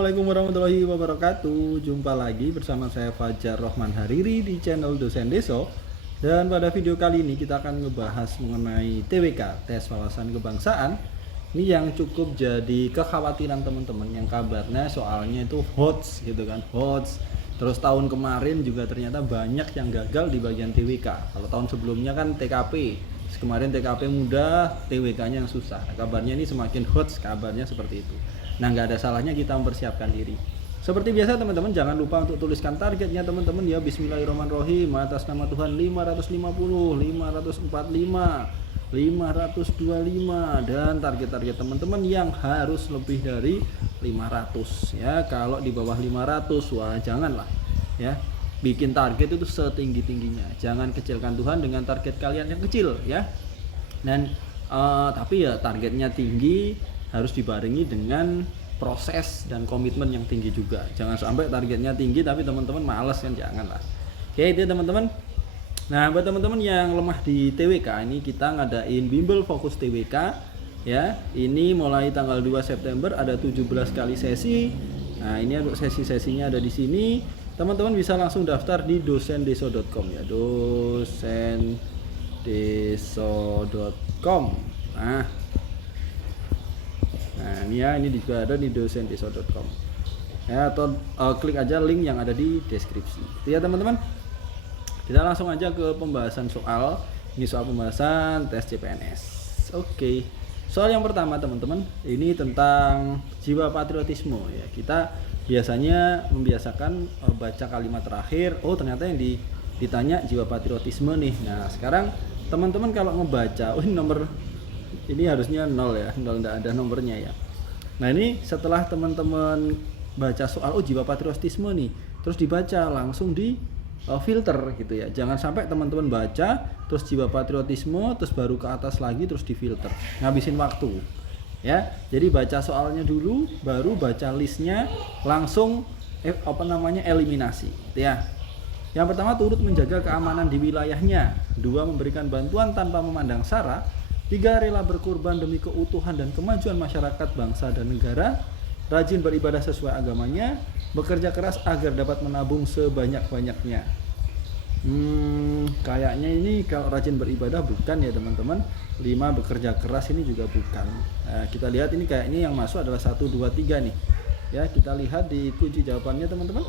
Assalamualaikum warahmatullahi wabarakatuh. Jumpa lagi bersama saya Fajar Rohman Hariri di channel Dosen Deso. Dan pada video kali ini kita akan ngebahas mengenai TWK, tes wawasan kebangsaan. Ini yang cukup jadi kekhawatiran teman-teman, yang kabarnya soalnya itu hoax gitu kan, hoax. Terus tahun kemarin juga ternyata banyak yang gagal di bagian TWK. Kalau tahun sebelumnya kan TKP, kemarin TKP mudah, TWK-nya yang susah. Nah, kabarnya ini semakin hoax, kabarnya seperti itu. Nah, nggak ada salahnya kita mempersiapkan diri. Seperti biasa teman-teman, jangan lupa untuk tuliskan targetnya teman-teman ya. Bismillahirrahmanirrahim. Atas nama Tuhan 550, 545, 525, dan target-target teman-teman yang harus lebih dari 500 ya. Kalau di bawah 500, wah janganlah ya. Bikin target itu setinggi-tingginya. Jangan kecilkan Tuhan dengan target kalian yang kecil ya. Dan tapi ya targetnya tinggi, harus dibarengi dengan proses dan komitmen yang tinggi juga. Jangan sampai targetnya tinggi tapi teman-teman malas kan, janganlah. Oke, itu teman-teman. Nah, buat teman-teman yang lemah di TWK, ini kita ngadain bimbel fokus TWK ya. Ini mulai tanggal 2 September ada 17 kali sesi. Nah, ini untuk sesi-sesinya ada di sini. Teman-teman bisa langsung daftar di dosendeso.com ya, dosendeso.com. Nah, ini ya, ini juga ada di dosendeso.com. Ya, atau klik aja link yang ada di deskripsi. Itu ya, teman-teman. Kita langsung aja ke pembahasan soal. Ini soal pembahasan tes CPNS. Oke. Soal yang pertama, teman-teman, ini tentang jiwa patriotisme ya. Kita biasanya membiasakan baca kalimat terakhir. Oh, ternyata yang ditanya jiwa patriotisme nih. Nah, sekarang teman-teman kalau ngebaca, ini harusnya 0 ya, 0, enggak ada nomornya ya. Nah, ini setelah teman-teman baca soal jiwa patriotisme nih, terus dibaca langsung di filter gitu ya. Jangan sampai teman-teman baca terus jiwa patriotisme terus baru ke atas lagi terus di filter, ngabisin waktu ya. Jadi baca soalnya dulu, baru baca listnya, langsung eliminasi gitu ya. Yang pertama, turut menjaga keamanan di wilayahnya. 2, memberikan bantuan tanpa memandang sara. 3, rela berkorban demi keutuhan dan kemajuan masyarakat, bangsa dan negara. Rajin beribadah sesuai agamanya. Bekerja keras agar dapat menabung sebanyak-banyaknya. Kayaknya ini kalau rajin beribadah bukan ya teman-teman. 5, bekerja keras ini juga bukan. Nah, kita lihat ini kayaknya yang masuk adalah 1, 2, 3 nih. Ya, kita lihat di kunci jawabannya teman-teman.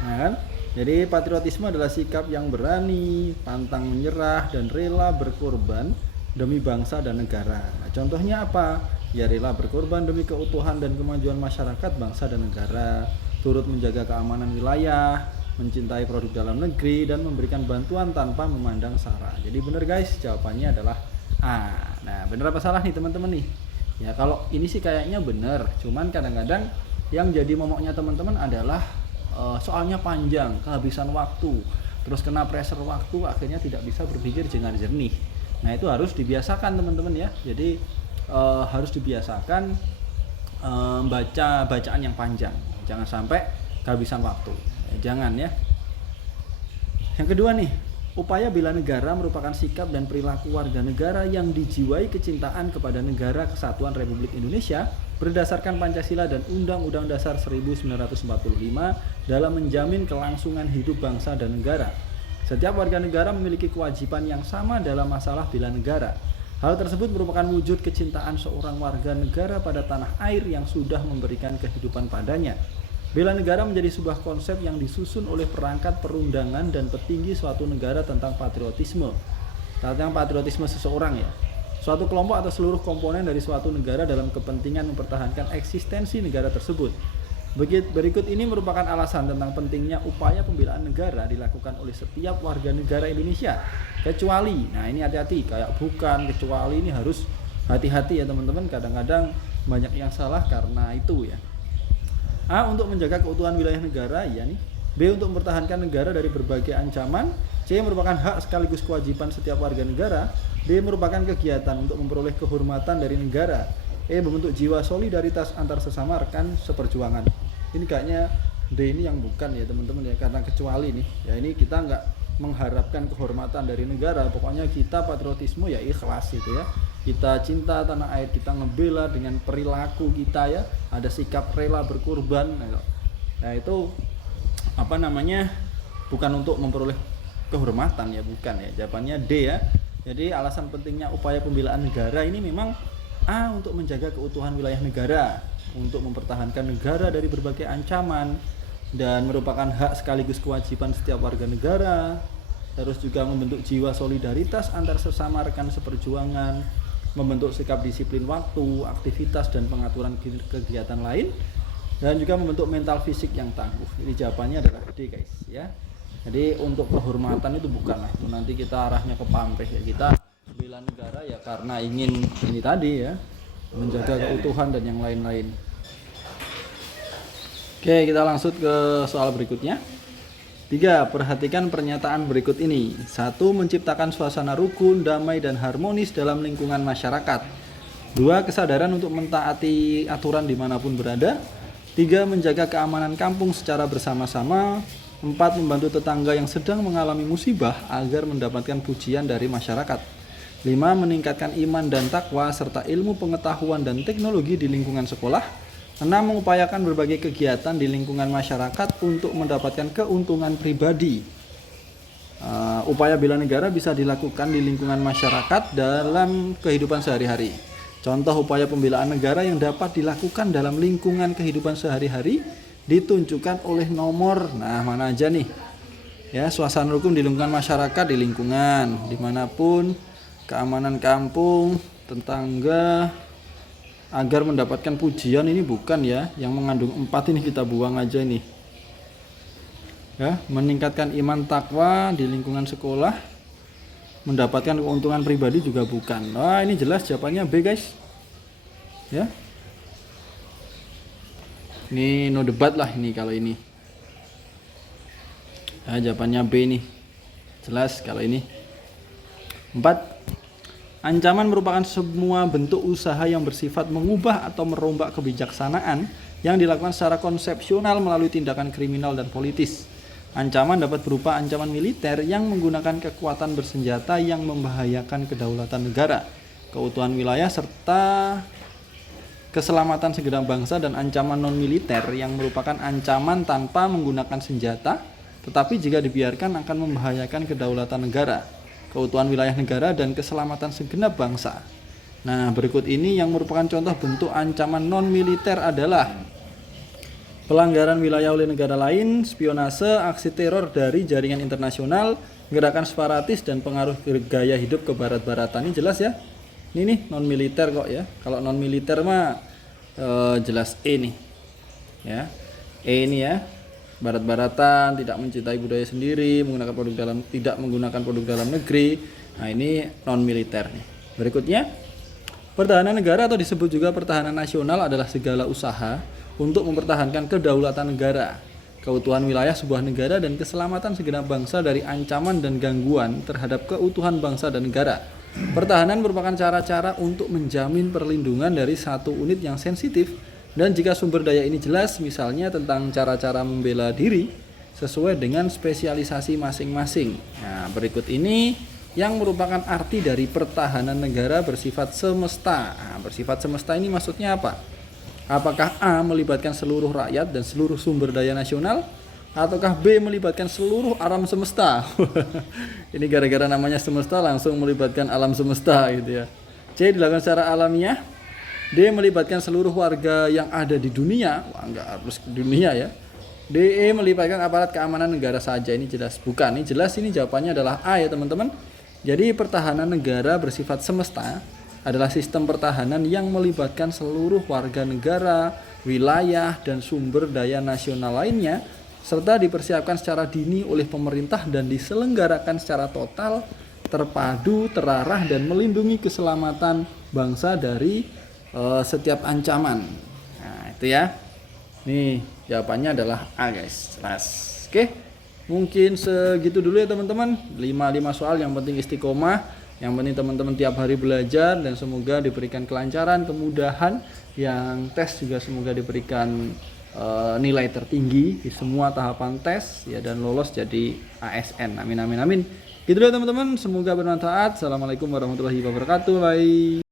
Nah kan? Jadi patriotisme adalah sikap yang berani, pantang menyerah, dan rela berkorban demi bangsa dan negara. Nah, contohnya apa? Ya, rela berkorban demi keutuhan dan kemajuan masyarakat, bangsa dan negara, turut menjaga keamanan wilayah, mencintai produk dalam negeri, dan memberikan bantuan tanpa memandang sara. Jadi benar guys, jawabannya adalah A. Nah, benar apa salah nih teman-teman nih? Ya, kalau ini sih kayaknya benar, cuman kadang-kadang yang jadi momoknya teman-teman adalah soalnya panjang, kehabisan waktu, terus kena pressure waktu, akhirnya tidak bisa berpikir dengan jernih. Nah, itu harus dibiasakan teman-teman ya. Jadi harus dibiasakan baca bacaan yang panjang, jangan sampai kehabisan waktu, jangan ya. Yang kedua nih, upaya bela negara merupakan sikap dan perilaku warga negara yang dijiwai kecintaan kepada negara kesatuan Republik Indonesia berdasarkan Pancasila dan Undang-Undang Dasar 1945 dalam menjamin kelangsungan hidup bangsa dan negara. Setiap warga negara memiliki kewajiban yang sama dalam masalah bela negara. Hal tersebut merupakan wujud kecintaan seorang warga negara pada tanah air yang sudah memberikan kehidupan padanya. Bela negara menjadi sebuah konsep yang disusun oleh perangkat perundangan dan petinggi suatu negara tentang patriotisme. Tentang patriotisme seseorang ya. Suatu kelompok atau seluruh komponen dari suatu negara dalam kepentingan mempertahankan eksistensi negara tersebut. Berikut ini merupakan alasan tentang pentingnya upaya pembelaan negara dilakukan oleh setiap warga negara Indonesia. Kecuali, nah ini hati-hati, kayak bukan, kecuali ini harus hati-hati ya teman-teman. Kadang-kadang banyak yang salah karena itu ya. A, untuk menjaga keutuhan wilayah negara, ya nih. B, untuk mempertahankan negara dari berbagai ancaman. C, merupakan hak sekaligus kewajiban setiap warga negara. D, merupakan kegiatan untuk memperoleh kehormatan dari negara. E, membentuk jiwa solidaritas antar sesama rekan seperjuangan. Ini kayaknya D ini yang bukan ya teman-teman ya, karena kecuali nih ya, ini kita nggak mengharapkan kehormatan dari negara, pokoknya kita patriotisme ya ikhlas gitu ya. kita cinta tanah air, kita ngebela dengan perilaku kita ya, ada sikap rela berkorban. Nah itu apa namanya, bukan untuk memperoleh kehormatan ya, bukan ya, jawabannya D ya. Jadi alasan pentingnya upaya pembelaan negara ini memang A, untuk menjaga keutuhan wilayah negara, untuk mempertahankan negara dari berbagai ancaman, dan merupakan hak sekaligus kewajiban setiap warga negara. Terus juga membentuk jiwa solidaritas antar sesama rekan seperjuangan, membentuk sikap disiplin waktu, aktivitas dan pengaturan kegiatan lain, dan juga membentuk mental fisik yang tangguh. Jadi jawabannya adalah D guys ya. Jadi untuk kehormatan itu bukanlah itu nanti kita arahnya ke pamrih ya, kita bela negara ya karena ingin ini tadi ya, menjaga keutuhan dan yang lain-lain. Oke, kita langsung ke soal berikutnya. 3. Perhatikan pernyataan berikut ini. 1. Menciptakan suasana rukun, damai, dan harmonis dalam lingkungan masyarakat. 2. Kesadaran untuk mentaati aturan dimanapun berada. 3. Menjaga keamanan kampung secara bersama-sama. 4. Membantu tetangga yang sedang mengalami musibah agar mendapatkan pujian dari masyarakat. 5. Meningkatkan iman dan takwa serta ilmu pengetahuan dan teknologi di lingkungan sekolah. 6. Mengupayakan berbagai kegiatan di lingkungan masyarakat untuk mendapatkan keuntungan pribadi. Upaya bela negara bisa dilakukan di lingkungan masyarakat dalam kehidupan sehari-hari. Contoh upaya pembelaan negara yang dapat dilakukan dalam lingkungan kehidupan sehari-hari ditunjukkan oleh nomor, nah mana aja nih ya, suasana rukun di lingkungan masyarakat, di lingkungan dimanapun, keamanan kampung, tetangga, agar mendapatkan pujian, ini bukan ya, yang mengandung 4 ini kita buang aja nih ya. Meningkatkan iman takwa di lingkungan sekolah, mendapatkan keuntungan pribadi juga bukan. Wah ini jelas jawabannya B guys ya, ini no debat lah ini kalau ini ya, jawabannya B nih jelas kalau ini. 4. Ancaman merupakan semua bentuk usaha yang bersifat mengubah atau merombak kebijaksanaan yang dilakukan secara konsepsional melalui tindakan kriminal dan politis. Ancaman dapat berupa ancaman militer yang menggunakan kekuatan bersenjata yang membahayakan kedaulatan negara, keutuhan wilayah, serta keselamatan segenap bangsa, dan ancaman non-militer yang merupakan ancaman tanpa menggunakan senjata, tetapi jika dibiarkan akan membahayakan kedaulatan negara, keutuhan wilayah negara, dan keselamatan segenap bangsa. Nah, berikut ini yang merupakan contoh bentuk ancaman non-militer adalah pelanggaran wilayah oleh negara lain, spionase, aksi teror dari jaringan internasional, gerakan separatis, dan pengaruh gaya hidup ke barat-baratan. Ini jelas ya. Ini nih non-militer kok ya. Kalau non-militer mah jelas E nih. Ya. E ini ya. Barat-baratan, tidak mencintai budaya sendiri, tidak menggunakan produk dalam negeri. Nah, ini non militer nih. Berikutnya, pertahanan negara atau disebut juga pertahanan nasional adalah segala usaha untuk mempertahankan kedaulatan negara, keutuhan wilayah sebuah negara, dan keselamatan segenap bangsa dari ancaman dan gangguan terhadap keutuhan bangsa dan negara. Pertahanan merupakan cara-cara untuk menjamin perlindungan dari satu unit yang sensitif, dan jika sumber daya ini jelas, misalnya tentang cara-cara membela diri sesuai dengan spesialisasi masing-masing. Nah, berikut ini yang merupakan arti dari pertahanan negara bersifat semesta. Nah, bersifat semesta ini maksudnya apa? Apakah A, melibatkan seluruh rakyat dan seluruh sumber daya nasional, ataukah B, melibatkan seluruh alam semesta? Ini gara-gara namanya semesta langsung melibatkan alam semesta gitu ya. C, dilakukan secara alamiah. D, melibatkan seluruh warga yang ada di dunia. Wah, enggak harus di dunia ya. D, melibatkan aparat keamanan negara saja. Ini jelas bukan. Ini jelas, ini jawabannya adalah A ya teman-teman. Jadi pertahanan negara bersifat semesta adalah sistem pertahanan yang melibatkan seluruh warga negara, wilayah, dan sumber daya nasional lainnya, serta dipersiapkan secara dini oleh pemerintah dan diselenggarakan secara total, terpadu, terarah, dan melindungi keselamatan bangsa dari setiap ancaman. Nah, itu ya. Nih, jawabannya adalah A, guys. Jelas. Oke. Mungkin segitu dulu ya, teman-teman. 5 soal yang penting istiqomah, yang penting teman-teman tiap hari belajar, dan semoga diberikan kelancaran, kemudahan, yang tes juga semoga diberikan nilai tertinggi di semua tahapan tes ya, dan lolos jadi ASN. Amin amin amin. Gitu dulu teman-teman, semoga bermanfaat. Assalamualaikum warahmatullahi wabarakatuh. Bye.